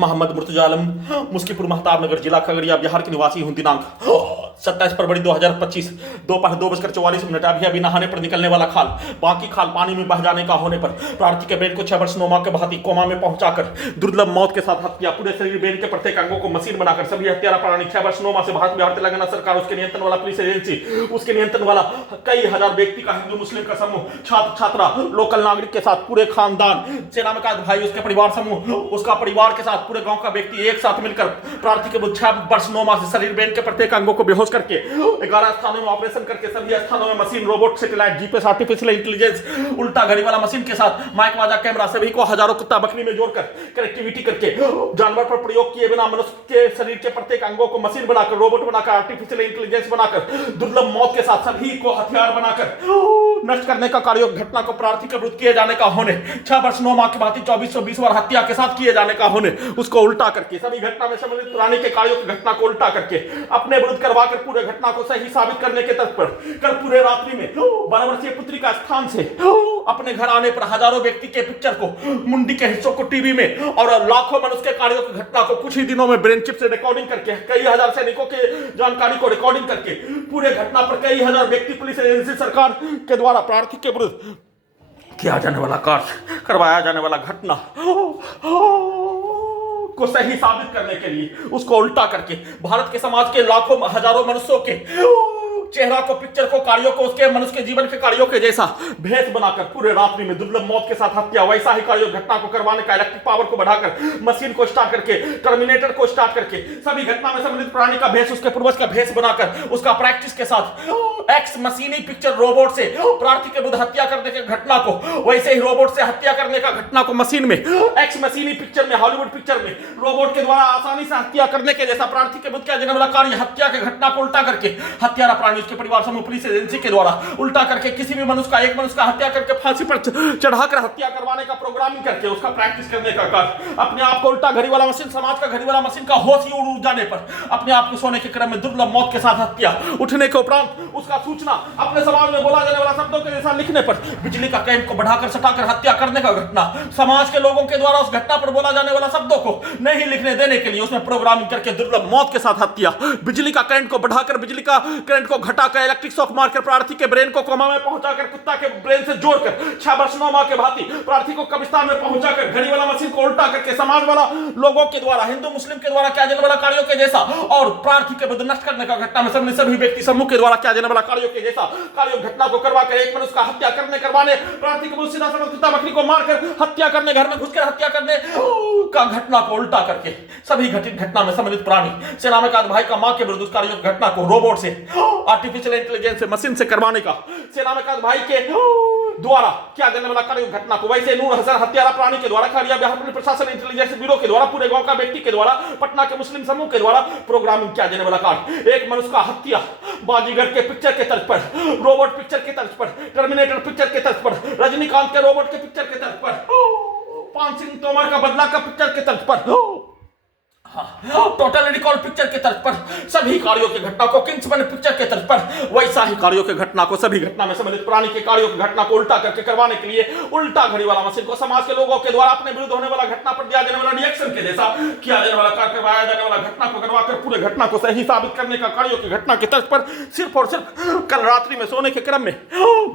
मोहम्मद मुर्तजा आलम, मुस्कीपुर महताब नगर, जिला खगड़िया, बिहार के निवासी हूं। दिनांक 27 फरवरी 2025 दोपहर 2:44 अभी अभी नहाने पर निकलने वाला खाल, बाकी खाल पानी में बह जाने का होने पर प्रार्थी के बेन को 6 वर्ष 9 माह के भांति कोमा में पहुंचाकर दुर्लभ मौत के साथ हत्या। पूरे शरीर बेन के प्रत्येक अंगों को मशीन बनाकर सभी हत्यारा प्राणी 6 वर्ष 9 माह से भारत बिहार तेलंगाना सरकार, उसके नियंत्रण वाला पुलिस एजेंसी, उसके नियंत्रण वाला कई हजार व्यक्ति का हिंदू मुस्लिम का समूह, छात्र छात्रा, लोकल नागरिक के साथ पूरे खानदान, सेना में कैद भाई, उसके परिवार समूह, उसका परिवार के साथ पूरे गांव का व्यक्ति एक साथ मिलकर प्रार्थी के 6 वर्ष 9 माह से शरीर बेन के प्रत्येक अंगों को बेहोश करके 11 स्थानों में ऑपरेशन करके सभी स्थानों में machine, robot, satellite, GPS, artificial intelligence, उल्टा घड़ी वाला मशीन के साथ माइक वाजा कैमरा, सभी को हजारों कुत्ता बकरी में जोड़कर कनेक्टिविटी करके जानवर पर प्रयोग किए बिना मनुष्य के शरीर के प्रत्येक अंगों को मशीन बनाकर, रोबोट बनाकर, आर्टिफिशियल इंटेलिजेंस बनाकर, दुर्लभ मौत के साथ सभी को हथियार बनाकर नष्ट करने का कार्य, घटना को प्रार्थी के विरुद्ध किए जाने का होने, 6 वर्ष 9 माह के बाद 2420 बार हत्या के साथ किए जाने का होने, उसको उल्टा करके सभी घटना में सम्मिलित पुराने के कार्यों की घटना को उल्टा करके अपने विरुद्ध करवाकर पूरे घटना को सही साबित करने के तर्क पर कल पूरे रात्रि में 12 वर्षीय पुत्री का स्थान से अपने घर आने पर हजारों व्यक्ति के पिक्चर को, मुंडी के हिस्सों को टीवी में और लाखों मनुष्य के कार्यों की घटना को कुछ ही दिनों में ब्रेन चिप से रिकॉर्डिंग करके कई हजार सैनिकों के जानकारी को रिकॉर्डिंग करके पूरे घटना पर कई हजार व्यक्ति, पुलिस एजेंसी, सरकार के द्वारा प्रार्थी के विरुद्ध किया जाने वाला कार्य, करवाया जाने वाला घटना को सही साबित करने के लिए उसको उल्टा करके भारत के समाज के लाखों हजारों मनुष्यों के चेहरा को, पिक्चर को, कार्यों को उसके मनुष्य के जीवन के कार्यों के जैसा भेष बनाकर पूरे रात्रि में दुर्लभ मौत के साथ हत्या, वैसा ही कार्य घटना को करवाने का, इलेक्ट्रिक पावर को बढ़ाकर, मशीन को स्टार्ट करके, टर्मिनेटर को स्टार्ट करके सभी घटना में सम्मिलित प्राणी का भेष, उसके पूर्वज का भेष बनाकर उसका प्रैक्टिस के साथ एक्स मशीनी पिक्चर रोबोट से प्रार्थी के विरुद्ध हत्या करने की घटना को, वैसे ही रोबोट से हत्या करने का घटना को मशीन में, एक्स मशीनी पिक्चर में, हॉलीवुड पिक्चर में रोबोट के द्वारा आसानी से हत्या करने के जैसा प्रार्थी के विरुद्ध किया जाने वाला कार्य, हत्या के घटना को उल्टा करके हत्यारा प्राणी, उसके परिवार समूह, पुलिस एजेंसी के द्वारा उल्टा करके किसी भी मनुष्य का, एक मनुष्य का हत्या करके फांसी पर चढ़ाकर हत्या करवाने का प्रोग्रामिंग करके उसका प्रैक्टिस करने का कार्य, अपने आप को उल्टा घड़ी वाला मशीन, समाज का घड़ी वाला मशीन का होश ही उड़ जाने पर अपने आप को सोने के क्रम में दुर्लभ मौत के साथ हत्या, उठने के उपरांत उसका सूचना अपने समाज में बोला जाने वाला शब्दों के जैसा लिखने पर बिजली का करंट को बढ़ाकर सटाकर हत्या करने का घटना, समाज के लोगों के द्वारा उस घटना पर बोला जाने वाला शब्दों को नहीं लिखने देने के लिए उसमें प्रोग्रामिंग करके दुर्लभ मौत के साथ हत्या, बिजली का करंट को बढ़ाकर, बिजली का करंट को घटाकर, इलेक्ट्रिक शॉक मारकर प्रार्थी के ब्रेन को कोमा में पहुंचाकर, कुत्ता के ब्रेन से जोड़कर 6 वर्ष 9 माह के भांति प्रार्थी को कब्रिस्तान में पहुंचाकर घड़ी वाला मशीन को उल्टा करके समाज वाला लोगों के द्वारा, हिंदू मुस्लिम के द्वारा किया जाने वाला कार्यों के जैसा और प्रार्थी के विरुद्ध नष्ट करने का घटना में सभी व्यक्ति समूह के द्वारा किया जाने वाला कार्यों के जैसा कार्य, घटना को करवाकर एक मनुष्य का हत्या करवाने, प्रार्थी के सीधा समझ कुत्ता बकरी को मारकर हत्या करने, घर में घुसकर हत्या करने का घटना को उल्टा करके सभी घटित घटना में सम्मिलित प्राणी, सेना में कैद भाई का मां के विरुद्ध कार्यों की घटना को रोबोट से, आर्टिफिशियल इंटेलिजेंस से, मशीन से करवाने का, सेना में कैद भाई के द्वारा किया जाने वाला कार्य घटना को वैसे नूर हसन हत्यारा प्राणी के द्वारा, खगड़िया बिहार पुलिस प्रशासन इंटेलिजेंस ब्यूरो के द्वारा, पूरे गांव का व्यक्ति के द्वारा, पटना के मुस्लिम समूह के द्वारा प्रोग्रामिंग किया जाने वाला कार्य, एक मनुष्य का हत्या बाजीगर के पिक्चर के तर्ज पर, रोबोट पिक्चर के तर्ज पर, टर्मिनेटर पिक्चर के तर्ज पर, रजनीकांत के रोबोट के पिक्चर के तर्ज पर, पान सिंह तोमर का बदला का पिक्चर के तर्ज पर, टोटल रिकॉल पिक्चर के तर्ज पर सभी कार्यों की घटना को, किंग्समैन पिक्चर के तर्ज पर वैसा ही कार्यों की घटना को, सभी घटना में सम्मिलित प्राणी के कार्यों की घटना को उल्टा करके करवाने के लिए उल्टा घड़ी वाला मशीन को समाज के लोगों के द्वारा अपने विरुद्ध होने वाला घटना पर दिया जाने वाला रिएक्शन के जैसा किया जाने वाला कार्य, करवाया जाने वाला घटना को करवाकर पूरे घटना को सही साबित करने का कार्यों की घटना के तर्ज पर सिर्फ और सिर्फ कल रात्रि में सोने के क्रम में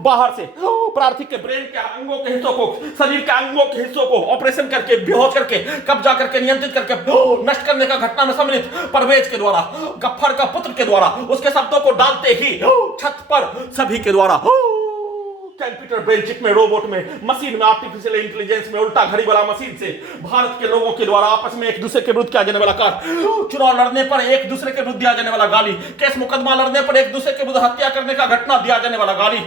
बाहर से प्रार्थी के ब्रेन के अंगों के हिस्सों को, शरीर के अंगों के हिस्सों को ऑपरेशन करके, बेहोश करके, कब्जा करके, नियंत्रित करके नष्ट करने का घटना में सम्मिलित परवेज के द्वारा, गफ्फर का पुत्र के द्वारा उसके शब्दों को डालते ही छत पर सभी के द्वारा कंप्यूटर ब्रेन चिप में, रोबोट में, मशीन में, आर्टिफिशियल इंटेलिजेंस में, उल्टा घड़ी वाला मशीन से भारत के लोगों के द्वारा आपस में एक दूसरे के विरुद्ध किया जाने वाला कार्य, चुनाव लड़ने पर एक दूसरे के विरुद्ध दिया जाने वाला गाली, केस मुकदमा लड़ने पर एक दूसरे के विरुद्ध हत्या करने का घटना दिया जाने वाला गाली,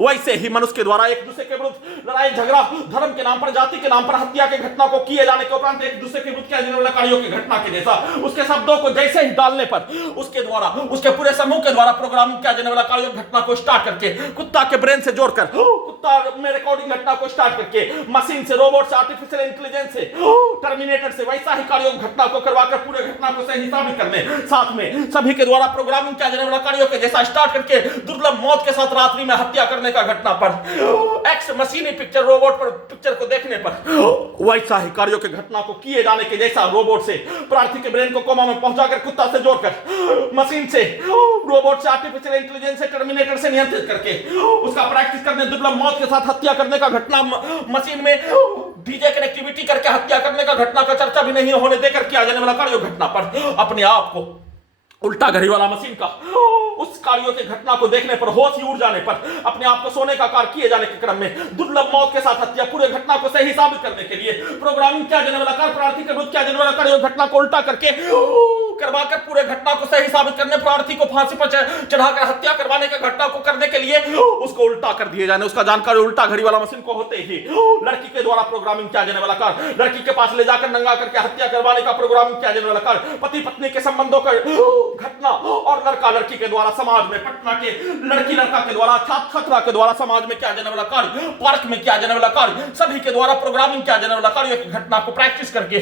वैसे ही मनुष्य के द्वारा एक दूसरे के विरुद्ध लड़ाई झगड़ा, धर्म के नाम पर, जाति के नाम पर हत्या के घटना को किए जाने के उपरांत एक दूसरे के विरुद्ध किया जाने वाला कार्यों की घटना के जैसा उसके शब्दों को जैसे ही डालने पर उसके द्वारा, उसके पूरे समूह के द्वारा प्रोग्रामिंग किया जाने वाला कार्यों की घटना को स्टार्ट करके कुत्ता के ब्रेन से जोड़कर कर कुत्ता में रिकॉर्डिंग घटना को स्टार्ट करके मशीन से, रोबोट से, आर्टिफिशियल इंटेलिजेंस से, टर्मिनेटर से वैसा ही कार्यों घटना को करवाकर पूरे घटना को सही साबित करने, साथ में सभी के द्वारा प्रोग्रामिंग किया जाने वाला कार्यों के जैसा स्टार्ट करके दुर्लभ मौत के साथ रात्रि में हत्या करने का घटना पर एक्स मशीनी पिक्चर रोबोट पर पिक्चर को देखने पर वैसा ही कार्यों के घटना को किए जाने के जैसा रोबोट से प्रार्थी के ब्रेन को कोमा में पहुंचाकर कुत्ता से जोड़कर मशीन से, रोबोट से, आर्टिफिशियल इंटेलिजेंस से, टर्मिनेटर से नियंत्रित करके उसका प्रैक्टिस करने, दुर्लभ मौत के साथ हत्या करने का घटना, मशीन में डीजे कनेक्टिविटी करके हत्या करने का घटना का चर्चा भी नहीं होने देकर किया जाने वाला कार्यों घटना पर अपने आप को उल्टा घड़ी वाला मशीन का उस कार्यों की घटना को देखने पर, होश ही उड़ जाने पर, अपने आप को सोने का कार्य किए जाने के क्रम में दुर्लभ मौत के साथ हत्या, पूरे घटना को सही साबित करने के लिए प्रोग्रामिंग किया जाने वाला कार्य, प्रार्थी के विरुद्ध किया जाने वाला कार्य घटना को उल्टा करके करवाकर पूरे घटना को सही साबित करने, प्रार्थी को फांसी पर चढ़ाकर हत्या करवाने का घटना को करने के लिए उसको उल्टा कर दिए जाने, उसका जानकारी उल्टा घड़ी वाला मशीन को होते ही लड़की के द्वारा प्रोग्रामिंग किया जाने वाला कार्य, लड़की के पास ले जाकर नंगा करके हत्या करवाने का प्रोग्रामिंग किया जाने वाला कार्य, पति पत्नी के संबंधों का घटना और लड़का लड़की के द्वारा समाज में, पटना के लड़की लड़का के द्वारा, छात्र छात्रा के द्वारा समाज में किया जाने वाला कार्य, पार्क में किया जाने वाला कार्य, सभी के द्वारा प्रोग्रामिंग किया जाने वाला कार्य की घटना को प्रैक्टिस करके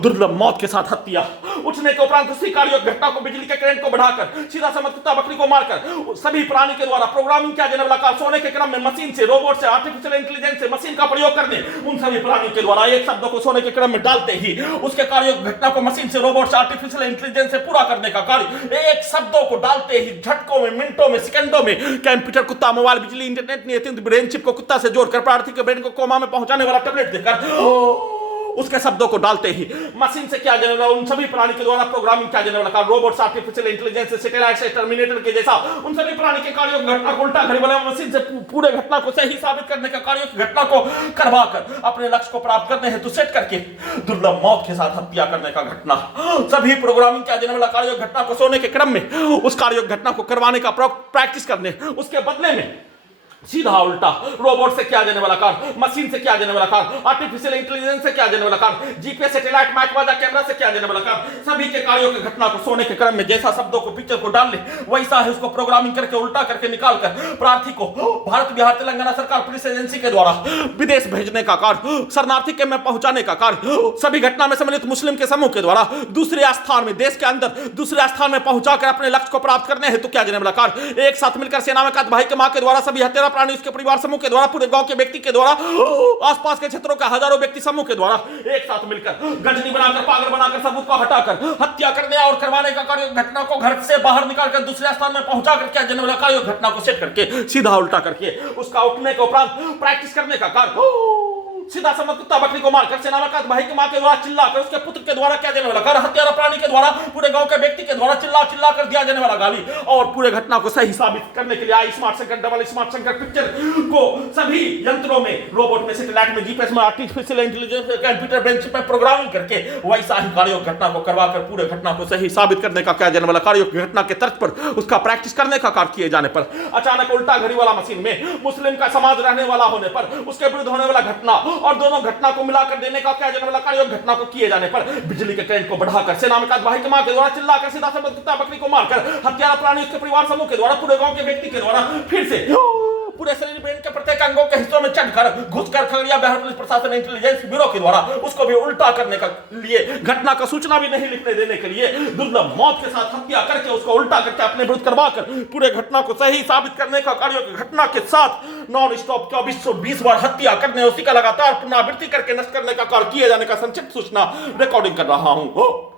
दुर्लभ मौत के साथ हत्या, उठने के उपरांत उसी कार्य घटना को बिजली के करंट को बढ़ाकर सीधा समझ कुत्ता बकरी को मारकर सभी प्राणी के द्वारा प्रोग्रामिंग किया जाने वाला कार्य, सोने के क्रम में मशीन से, रोबोट से, आर्टिफिशियल इंटेलिजेंस से मशीन का प्रयोग करने, उन सभी प्राणी के द्वारा एक शब्द को सोने के क्रम में डालते ही उसके कार्य घटना को मशीन से, रोबोट से, आर्टिफिशियल इंटेलिजेंस से पूरा करने का कार्य, एक शब्दों को डालते ही झटकों में, मिनटों में, सेकंडों में कंप्यूटर, कुत्ता, मोबाइल, बिजली, इंटरनेट, नियंत्रित ब्रेन चिप को कुत्ता से जोड़कर प्रार्थी के ब्रेन को कोमा में पहुंचाने वाला टैबलेट देकर उसके शब्दों को डालते ही मशीन से किया जाने वाला, उन सभी प्राणी के द्वारा प्रोग्रामिंग किया जाने वाला कार्य, रोबोट, आर्टिफिशियल इंटेलिजेंस से, सैटेलाइट से, टर्मिनेटर के जैसा उन सभी प्राणी के कार्यों घटना को उल्टा घड़ी वाला मशीन से पूरे घटना को सही साबित करने का कार्य की घटना को करवाकर अपने लक्ष्य को प्राप्त करने हेतु सेट करके दुर्लभ मौत के साथ हत्या करने का घटना, सभी प्रोग्रामिंग किया जाने वाला कार्य घटना को सोने के क्रम में उस कार्य घटना को करवाने का प्रैक्टिस करने, उसके बदले में सीधा उल्टा रोबोट से किया जाने वाला कार्य, मशीन से किया जाने वाला कार्य, आर्टिफिशियल इंटेलिजेंस से किया जाने वाला कार्य, जीपीएस, सैटेलाइट, माइक्रोवेव कैमरा से किया जाने वाला कार्य, सभी के कार्यों की घटना को सोने के क्रम में जैसा शब्दों को, पिक्चर को डाल ले वैसा है उसको प्रोग्रामिंग करके उल्टा करके निकालकर प्रार्थी को भारत, बिहार, तेलंगाना सरकार पुलिस एजेंसी के द्वारा विदेश भेजने का कार्य, शरणार्थी कैंप में पहुंचाने का कार्य, सभी घटना में सम्मिलित मुस्लिम के समूह के द्वारा दूसरे स्थान में, देश के अंदर दूसरे स्थान में पहुंचाकर अपने लक्ष्य को प्राप्त करने हेतु किया जाने वाला कार्य, एक साथ मिलकर सेना में भाई के मां के द्वारा सभी हत्यारा प्राणी, उसके परिवार समूह के द्वारा, पूरे गांव के व्यक्ति के द्वारा, आसपास के क्षेत्रों का हजारों व्यक्ति समूह के द्वारा एक साथ मिलकर गजनी बनाकर, पागल बनाकर, सबूत को हटाकर हत्या करने और करवाने का कार्य, घटना को घर से बाहर निकालकर दूसरे स्थान में पहुंचाकर क्या जाने वाला कार्य, घटना को सेट करके सीधा उल्टा करके उसका उठने के उपरांत प्रैक्टिस करने का कार्य, सीधा समझ कुत्ता बकरी को मारकर सेना में भाई के मां के द्वारा चिल्लाकर उसके पुत्र के द्वारा क्या जाने वाला कार्य, हत्यारा प्राणी के द्वारा, पूरे गांव के व्यक्ति के द्वारा चिल्ला कर दिया जाने वाला गाली, और पूरे घटना को सही साबित करने के लिए I smart Shankar, double smart Shankar picture को सभी यंत्रों में, रोबोट में, सैटेलाइट में, जीपीएस में, आर्टिफिशियल इंटेलिजेंस में, कंप्यूटर ब्रेन चिप में प्रोग्रामिंग करके वैसा ही कार्य घटना को करवाकर पूरे घटना को सही साबित करने का क्या जाने वाला कार्य, घटना के तर्ज पर उसका प्रैक्टिस करने का कार्य किए जाने पर अचानक उल्टा घड़ी वाला मशीन में मुस्लिम का समाज रहने वाला होने पर उसके विरुद्ध होने वाला घटना और दोनों घटना को मिलाकर देने का क्या जाने वाला कार्य, घटना को किए जाने पर बिजली के करंट को बढ़ाकर सेना में भाई के मां के द्वारा चिल्लाकर सीधा समझ कुत्ता बकरी को मारकर हत्यारा प्राणी, उसके परिवार समूह के द्वारा, पूरे गांव के व्यक्ति के द्वारा फिर से पूरे शरीर ब्रेन के प्रत्येक अंगों के हिस्सों में चढ़कर घुसकर खगड़िया बिहार पुलिस प्रशासन इंटेलिजेंस ब्यूरो के द्वारा उसको भी उल्टा करने का लिए, घटना का सूचना भी नहीं लिखने देने के लिए दुर्लभ मौत के साथ हत्या करके उसको उल्टा करके अपने विरुद्ध करवाकर पूरे घटना को सही साबित करने का कार्य, घटना के साथ नॉन स्टॉप 2420 बार हत्या करने, उसी का लगातार पुनरावृत्ति करके नष्ट करने का कार्य किए जाने का संक्षिप्त सूचना रिकॉर्डिंग कर रहा हूं।